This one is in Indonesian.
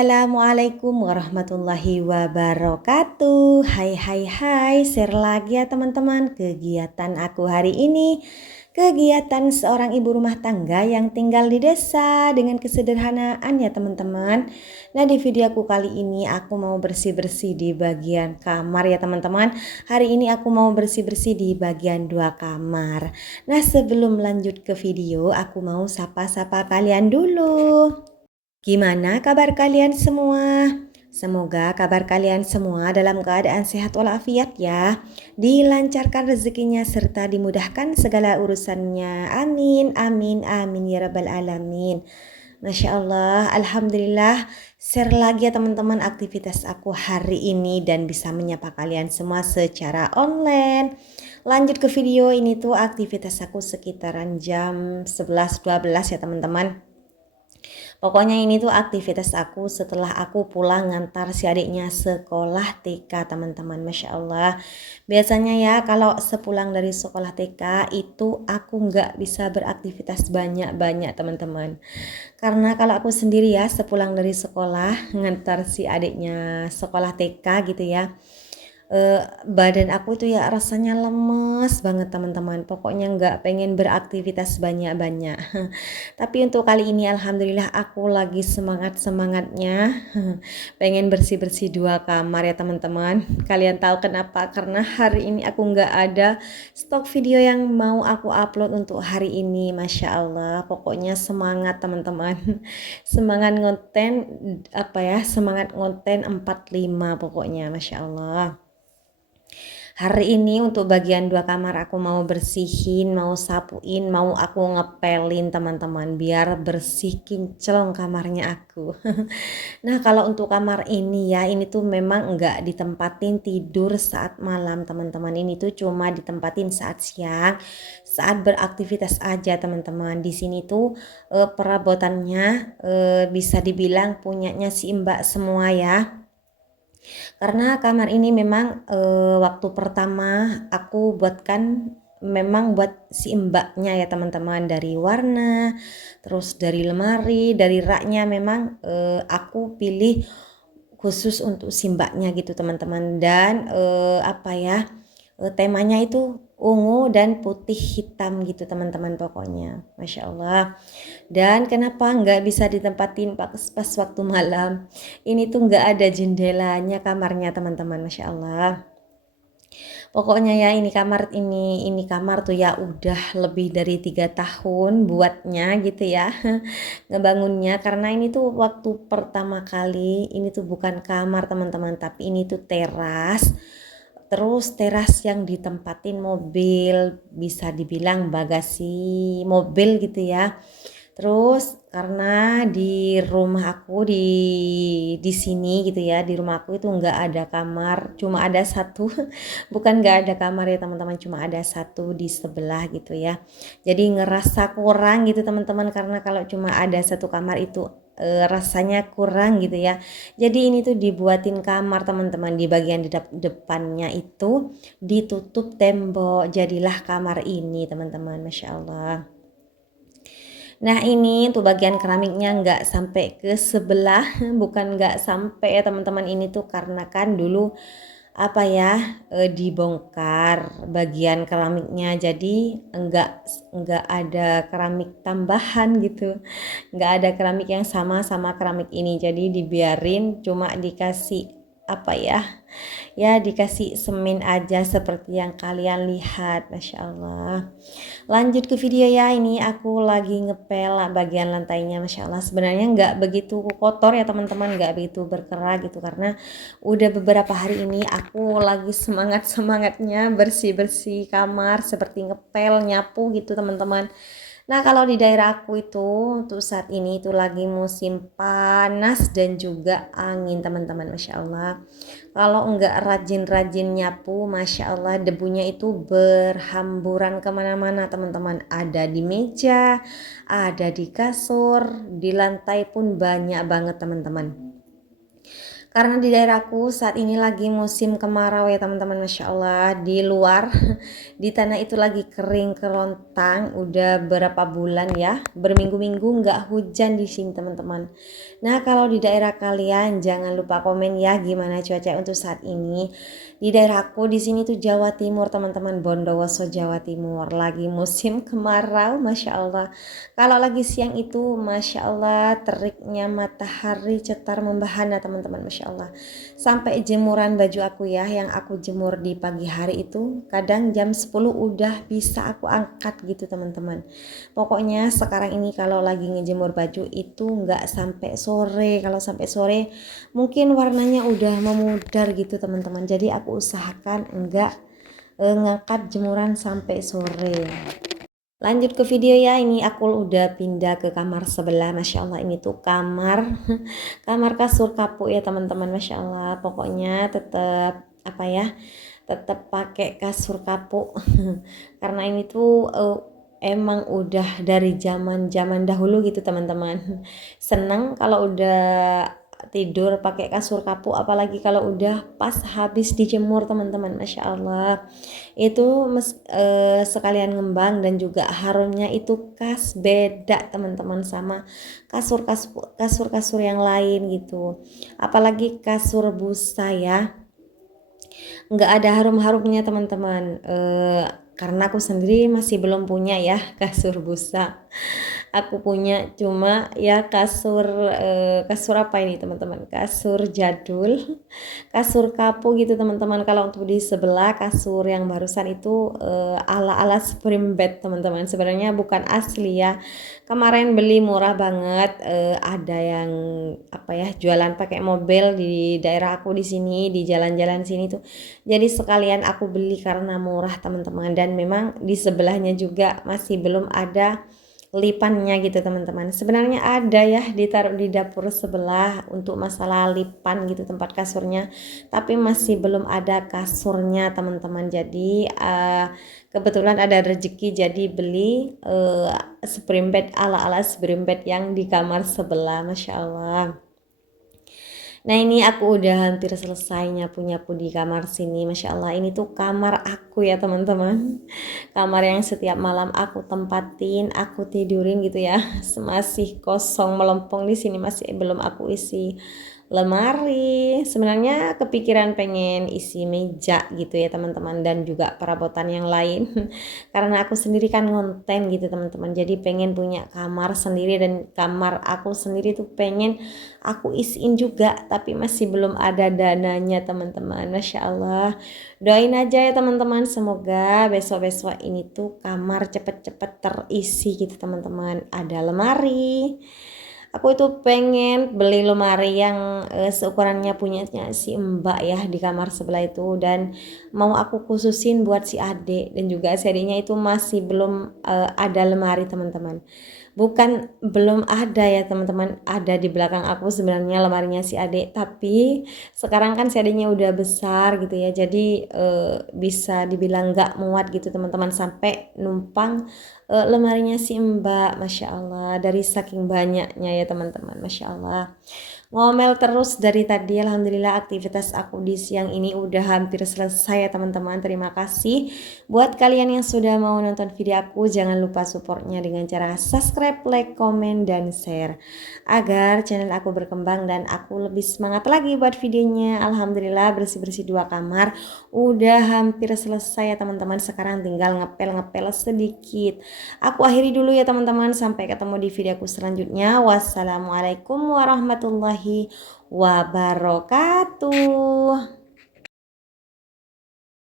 Assalamualaikum warahmatullahi wabarakatuh. Hai, share lagi ya teman-teman kegiatan aku hari ini. Kegiatan seorang ibu rumah tangga yang tinggal di desa dengan kesederhanaan ya teman-teman. Nah, di video aku kali ini aku mau bersih-bersih di bagian kamar ya teman-teman. Hari ini aku mau bersih-bersih di bagian 2 kamar. Nah, sebelum lanjut ke video, aku mau sapa-sapa kalian dulu. Gimana kabar kalian semua? Semoga kabar kalian semua dalam keadaan sehat walafiat ya. Dilancarkan rezekinya serta dimudahkan segala urusannya. Amin, amin, amin ya rabbal alamin. Masya Allah, Alhamdulillah. Share lagi ya teman-teman aktivitas aku hari ini dan bisa menyapa kalian semua secara online. Lanjut ke video ini tuh aktivitas aku sekitaran jam 11-12 ya teman-teman. Pokoknya ini tuh aktivitas aku setelah aku pulang ngantar si adiknya sekolah TK teman-teman. Masya Allah. Biasanya ya kalau sepulang dari sekolah TK itu aku nggak bisa beraktivitas banyak-banyak teman-teman. Karena kalau aku sendiri ya sepulang dari sekolah ngantar si adiknya sekolah TK gitu ya. Badan aku tuh ya rasanya lemes banget teman-teman. Pokoknya nggak pengen beraktivitas banyak-banyak. Tapi untuk kali ini alhamdulillah aku lagi semangat-semangatnya pengen bersih-bersih 2 kamar ya teman-teman. Kalian tahu kenapa? Karena hari ini aku nggak ada stok video yang mau aku upload untuk hari ini. Masya Allah, pokoknya semangat teman-teman. Semangat ngonten semangat ngonten 45 pokoknya. Masya Allah. Hari ini untuk bagian 2 kamar aku mau bersihin, mau sapuin, mau aku ngepelin teman-teman biar bersih kinclong kamarnya aku. Nah, kalau untuk kamar ini ya, ini tuh memang enggak ditempatin tidur saat malam teman-teman. Ini tuh cuma ditempatin saat siang, saat beraktivitas aja teman-teman. Di sini tuh perabotannya bisa dibilang punyanya si Mbak semua ya. Karena kamar ini memang waktu pertama aku buatkan memang buat si mbaknya ya teman-teman, dari warna, terus dari lemari, dari raknya memang aku pilih khusus untuk si mbaknya gitu teman-teman. Dan temanya itu ungu dan putih hitam gitu teman-teman pokoknya. Masya Allah. Dan kenapa nggak bisa ditempatin pas waktu malam? Ini tuh nggak ada jendelanya kamarnya teman-teman, Masya Allah. Pokoknya ya ini kamar tuh ya udah lebih dari 3 tahun buatnya gitu ya. Ngebangunnya karena ini tuh waktu pertama kali ini tuh bukan kamar teman-teman, tapi ini tuh teras. Terus teras yang ditempatin mobil, bisa dibilang bagasi mobil gitu ya. Terus karena di rumah aku di sini gitu ya, di rumah aku itu nggak ada kamar, cuma ada satu. Bukan nggak ada kamar ya teman-teman, cuma ada satu di sebelah gitu ya. Jadi ngerasa kurang gitu teman-teman, karena kalau cuma ada satu kamar itu rasanya kurang gitu ya. Jadi ini tuh dibuatin kamar teman-teman, di bagian depannya itu ditutup tembok, jadilah kamar ini teman-teman. Masya Allah. Nah, ini tuh bagian keramiknya nggak sampai ke sebelah, bukan nggak sampai ya teman-teman, ini tuh karena kan dulu dibongkar bagian keramiknya, jadi enggak ada keramik tambahan gitu, nggak ada keramik yang sama keramik ini, jadi dibiarin cuma dikasih dikasih semen aja seperti yang kalian lihat. Masya Allah. Lanjut ke video ya, ini aku lagi ngepel bagian lantainya. Masya Allah, sebenarnya nggak begitu kotor ya teman-teman, nggak begitu berkerak gitu, karena udah beberapa hari ini aku lagi semangatnya bersih-bersih kamar, seperti ngepel, nyapu gitu teman-teman. Nah, kalau di daerah aku itu untuk saat ini itu lagi musim panas dan juga angin teman-teman. Masya Allah. Kalau enggak rajin-rajin nyapu, Masya Allah, debunya itu berhamburan kemana-mana teman-teman. Ada di meja, ada di kasur, di lantai pun banyak banget teman-teman. Karena di daerahku saat ini lagi musim kemarau ya teman-teman, Masya Allah. Di luar di tanah itu lagi kering kerontang udah berapa bulan ya, berminggu-minggu nggak hujan di sini teman-teman. Nah, kalau di daerah kalian jangan lupa komen ya gimana cuaca untuk saat ini. Di daerahku di sini tuh Jawa Timur teman-teman, Bondowoso Jawa Timur, lagi musim kemarau, Masya Allah. Kalau lagi siang itu Masya Allah teriknya matahari cetar membahana teman-teman, Masya Allah. Sampai jemuran baju aku ya, yang aku jemur di pagi hari itu kadang jam 10 udah bisa aku angkat gitu teman-teman. Pokoknya sekarang ini kalau lagi ngejemur baju itu nggak sampai sore. Kalau sampai sore mungkin warnanya udah memudar gitu teman-teman. Jadi aku usahakan enggak ngangkat jemuran sampai sore. Lanjut ke video ya, ini aku udah pindah ke kamar sebelah. Masya Allah, ini tuh kamar kamar kasur kapuk ya teman-teman, Masya Allah. Pokoknya tetap apa ya, tetap pakai kasur kapuk karena ini tuh emang udah dari zaman dahulu gitu teman-teman. Senang kalau udah tidur pakai kasur kapuk, apalagi kalau udah pas habis dijemur teman-teman, Masya Allah. Itu sekalian ngembang dan juga harumnya itu khas beda teman-teman sama kasur-kasur yang lain gitu. Apalagi kasur busa ya, nggak ada harum-harumnya teman-teman. Karena aku sendiri masih belum punya ya kasur busa. Aku punya cuma ya kasur apa ini teman-teman, kasur jadul, kasur kapuk gitu teman-teman. Kalau untuk di sebelah kasur yang barusan itu ala-ala spring bed teman-teman, sebenarnya bukan asli ya, kemarin beli murah banget. Ada yang apa ya, jualan pakai mobil di daerah aku di sini, di jalan-jalan sini tuh, jadi sekalian aku beli karena murah teman-teman. Dan memang di sebelahnya juga masih belum ada lipannya gitu teman-teman. Sebenarnya ada ya, ditaruh di dapur sebelah untuk masalah lipan gitu tempat kasurnya, tapi masih belum ada kasurnya teman-teman. Jadi kebetulan ada rezeki jadi beli spring bed ala-ala spring bed yang di kamar sebelah, Masya Allah. Nah, ini aku udah hampir selesai nyapu-nyapu di kamar sini, Masya Allah. Ini tuh kamar aku ya teman-teman. Kamar yang setiap malam aku tempatin, aku tidurin gitu ya. Masih kosong melempung di sini, masih belum aku isi lemari. Sebenarnya kepikiran pengen isi meja gitu ya teman-teman, dan juga perabotan yang lain. Karena aku sendiri kan ngonten gitu teman-teman. Jadi pengen punya kamar sendiri, dan kamar aku sendiri tuh pengen aku isiin juga, tapi masih belum ada dananya teman-teman. Masya Allah, doain aja ya teman-teman, semoga besok-besok ini tuh kamar cepet-cepet terisi gitu teman-teman. Ada lemari, aku itu pengen beli lemari yang seukurannya punyanya si mbak ya di kamar sebelah itu, dan mau aku khususin buat si adik, dan juga si adiknya itu masih belum ada lemari teman-teman. Bukan belum ada ya teman-teman, ada di belakang aku sebenarnya lemarinya si adik, tapi sekarang kan si adiknya udah besar gitu ya, jadi bisa dibilang nggak muat gitu teman-teman, sampai numpang lemarinya si mbak. Masya Allah, dari saking banyaknya ya teman-teman, Masya Allah. Ngomel terus dari tadi. Alhamdulillah aktivitas aku di siang ini udah hampir selesai ya teman-teman. Terima kasih buat kalian yang sudah mau nonton video aku. Jangan lupa supportnya dengan cara subscribe, like, komen, dan share, agar channel aku berkembang dan aku lebih semangat lagi buat videonya. Alhamdulillah bersih-bersih dua kamar udah hampir selesai ya teman-teman. Sekarang tinggal ngepel-ngepel sedikit. Aku akhiri dulu ya teman-teman. Sampai ketemu di video aku selanjutnya. Wassalamualaikum warahmatullahi wabarakatuh.